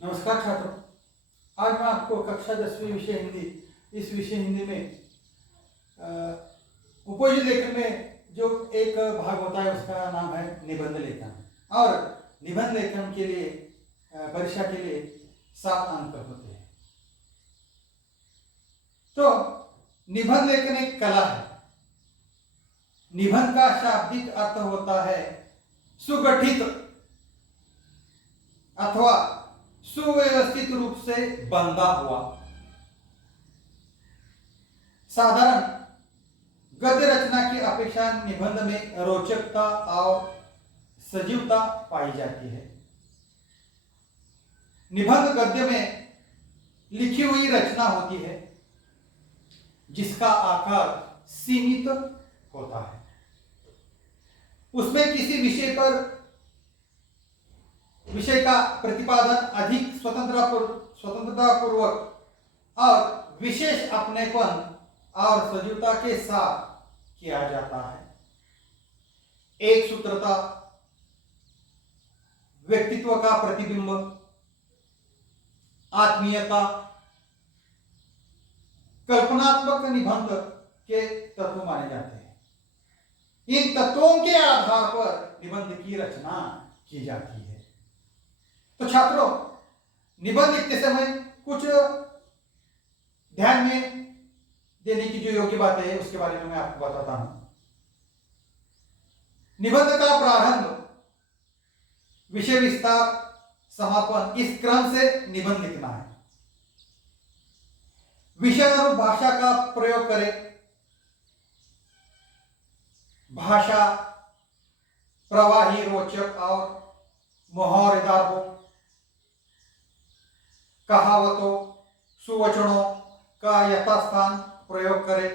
नमस्कार छात्रों, आज मैं आपको कक्षा 10वीं विषय हिंदी, इस विषय हिंदी में उपयोजित लेखन में जो एक भाग होता है उसका नाम है निबंध लेखन। और निबंध लेखन के लिए परीक्षा के लिए 7 अंक होते हैं। तो निबंध लेखन एक कला है। निबंध का शाब्दिक अर्थ होता है सुगठित अथवा सुव्यवस्थित रूप से बंधा हुआ। साधारण गद्य रचना की अपेक्षा निबंध में रोचकता और सजीवता पाई जाती है। निबंध गद्य में लिखी हुई रचना होती है जिसका आकार सीमित होता है। उसमें किसी विषय का प्रतिपादन अधिक स्वतंत्रतापूर्वक और विशेष अपनेपन और सजीवता के साथ किया जाता है। एक सूत्रता, व्यक्तित्व का प्रतिबिंब, आत्मीयता, कल्पनात्मक निबंध के तत्व माने जाते हैं। इन तत्वों के आधार पर निबंध की रचना की जाती है। तो छात्रों, निबंध लिखते समय कुछ ध्यान में देने की जो योग्य बात है उसके बारे में मैं आपको बताता हूं। निबंध का प्रारंभ, विषय विस्तार, समापन, इस क्रम से निबंध लिखना है। विषय और भाषा का प्रयोग करें। भाषा प्रवाही, रोचक और मुहावरेदार हो। कहावतों, सुवचनों का यथास्थान प्रयोग करें।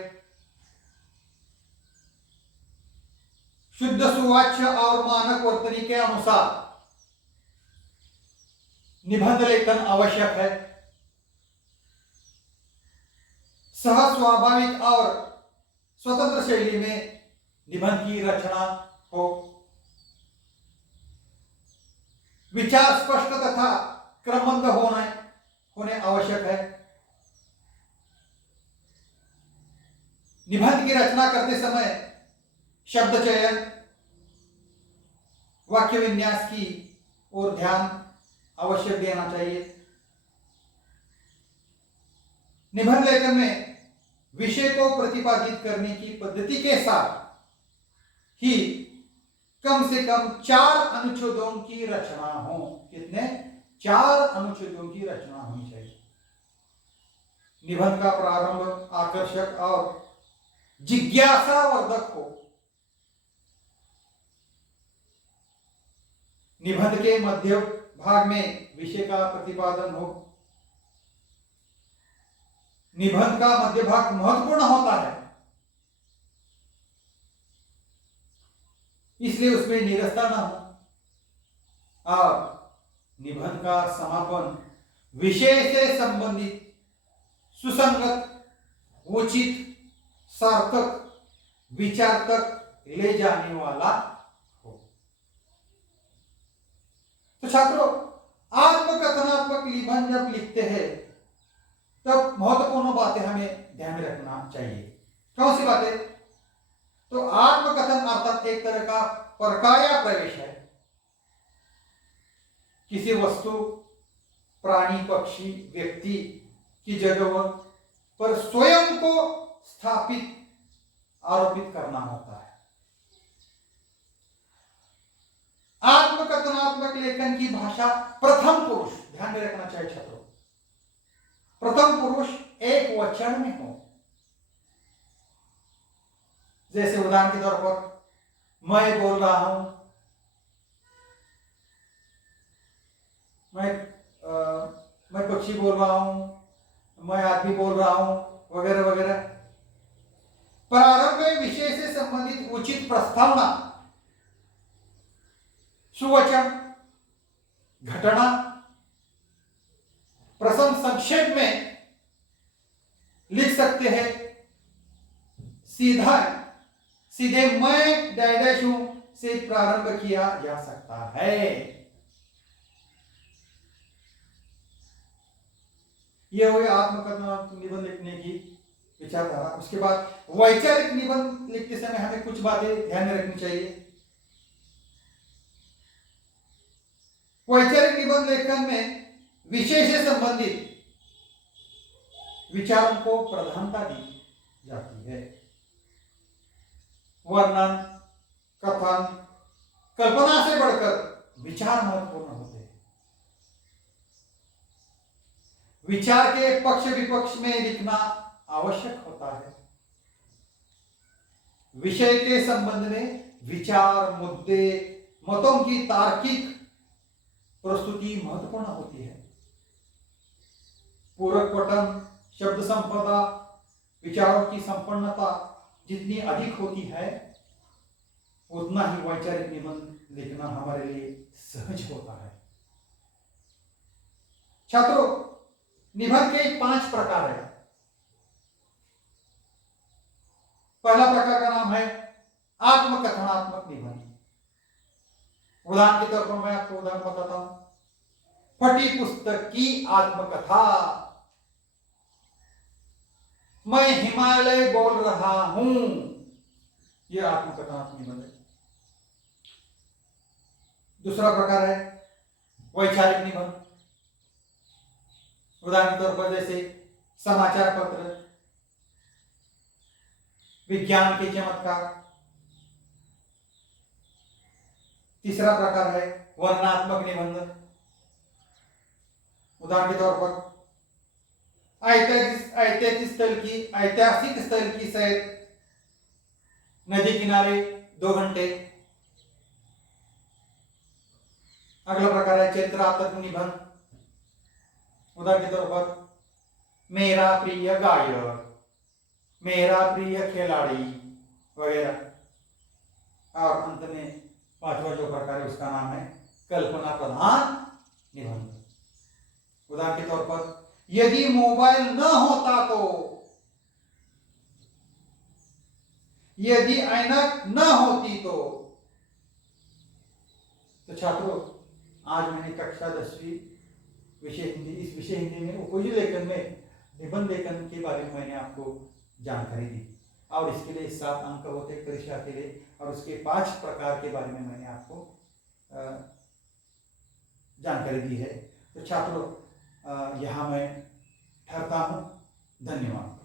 शुद्ध सुवाच्य और मानक वर्तनी के अनुसार निबंध लेखन आवश्यक है। सहज, स्वाभाविक और स्वतंत्र शैली में निबंध की रचना हो। विचार स्पष्ट तथा क्रमबद्ध होने आवश्यक है। निबंध की रचना करते समय शब्द चयन, वाक्य विन्यास की ओर ध्यान अवश्य देना चाहिए। निबंध लेखन में विषय को प्रतिपादित करने की पद्धति के साथ ही कम से कम 4 अनुच्छेदों की रचना हो। कितने? 4 अनुच्छेदों की रचना होनी चाहिए। निबंध का प्रारंभ आकर्षक और जिज्ञासावर्धक हो। निबंध के मध्य भाग में विषय का प्रतिपादन हो। निबंध का मध्य भाग महत्वपूर्ण होता है, इसलिए उसमें नीरसता न हो। और निबंध का समापन विषय से संबंधित, सुसंगत, उचित, सार्थक विचार तक ले जाने वाला हो। तो छात्रों, आत्मकथनात्मक निबंध जब लिखते हैं तब महत्वपूर्ण बातें हमें ध्यान में रखना चाहिए। कौन सी बातें? तो आत्मकथन अर्थात एक तरह का परकाया प्रवेश है। किसी वस्तु, प्राणी, पक्षी, व्यक्ति की जगह पर स्वयं को स्थापित, आरोपित करना होता है। आत्मकथनात्मक लेखन की भाषा प्रथम पुरुष, ध्यान में रखना चाहिए छात्रों, प्रथम पुरुष एक वचन में हो। जैसे उदाहरण के तौर पर मैं बोल रहा हूं, मैं पक्षी बोल रहा हूं, मैं आदमी बोल रहा हूं, वगैरह वगैरह। प्रारंभ में विषय से संबंधित उचित प्रस्तावना, सुवचन, घटना, प्रसंग संक्षेप में लिख सकते हैं। सीधा सीधे मैं डैश हूं से प्रारंभ किया जा सकता है। यह हुई आत्मकथनात्मक निबंध लिखने की विचारधारा। उसके बाद वैचारिक निबंध लिखते समय हमें कुछ बातें ध्यान में रखनी चाहिए। वैचारिक निबंध लेखन में विषय से संबंधित विचारों को प्रधानता दी जाती है। वर्णन, कथन, कल्पना से बढ़कर विचार महत्वपूर्ण होते हैं। विचार के पक्ष विपक्ष में लिखना आवश्यक होता है। विषय के संबंध में विचार, मुद्दे, मतों की तार्किक प्रस्तुति महत्वपूर्ण होती है। पूरक पठन, शब्द संपदा, विचारों की संपन्नता जितनी अधिक होती है उतना ही वैचारिक निबंध लिखना हमारे लिए सहज होता है। छात्रों, निबंध के 5 प्रकार है। पहला प्रकार का नाम है आत्मकथनात्मक निबंध। उदाहरण के तौर पर मैं आपको उदाहरण बताता हूं। फटी पुस्तक की आत्मकथा। मैं हिमालय बोल रहा हूं। यह आत्मकथनात्मक निबंध है। दूसरा प्रकार है वैचारिक निबंध। उदाहरण के तौर पर जैसे समाचार पत्र, विज्ञान के चमत्कार। तीसरा प्रकार है वर्णनात्मक निबंध। उदाहरण के तौर पर ऐतिहासिक स्थल की सैर, नदी किनारे 2 घंटे। अगला प्रकार है चरित्रात्मक निबंध। उदाहरण के तौर पर मेरा प्रिय गायक, मेरा प्रिय खिलाड़ी वगैरह। और अंत में 5वां जो प्रकार है उसका नाम है कल्पना प्रधान निबंध। उदाहरण के तौर पर यदि मोबाइल न होता तो, यदि ऐनक न होती तो। छात्रों, आज मैंने कक्षा 10वीं विषय हिंदी, इस विषय हिंदी में उपयोगी लेखन में निबंध लेखन के बारे में मैंने आपको जानकारी दी और इसके लिए 7 अंक होते परीक्षा के लिए और उसके 5 प्रकार के बारे में मैंने आपको जानकारी दी है। तो छात्रों, यहाँ मैं ठहरता हूँ। धन्यवाद।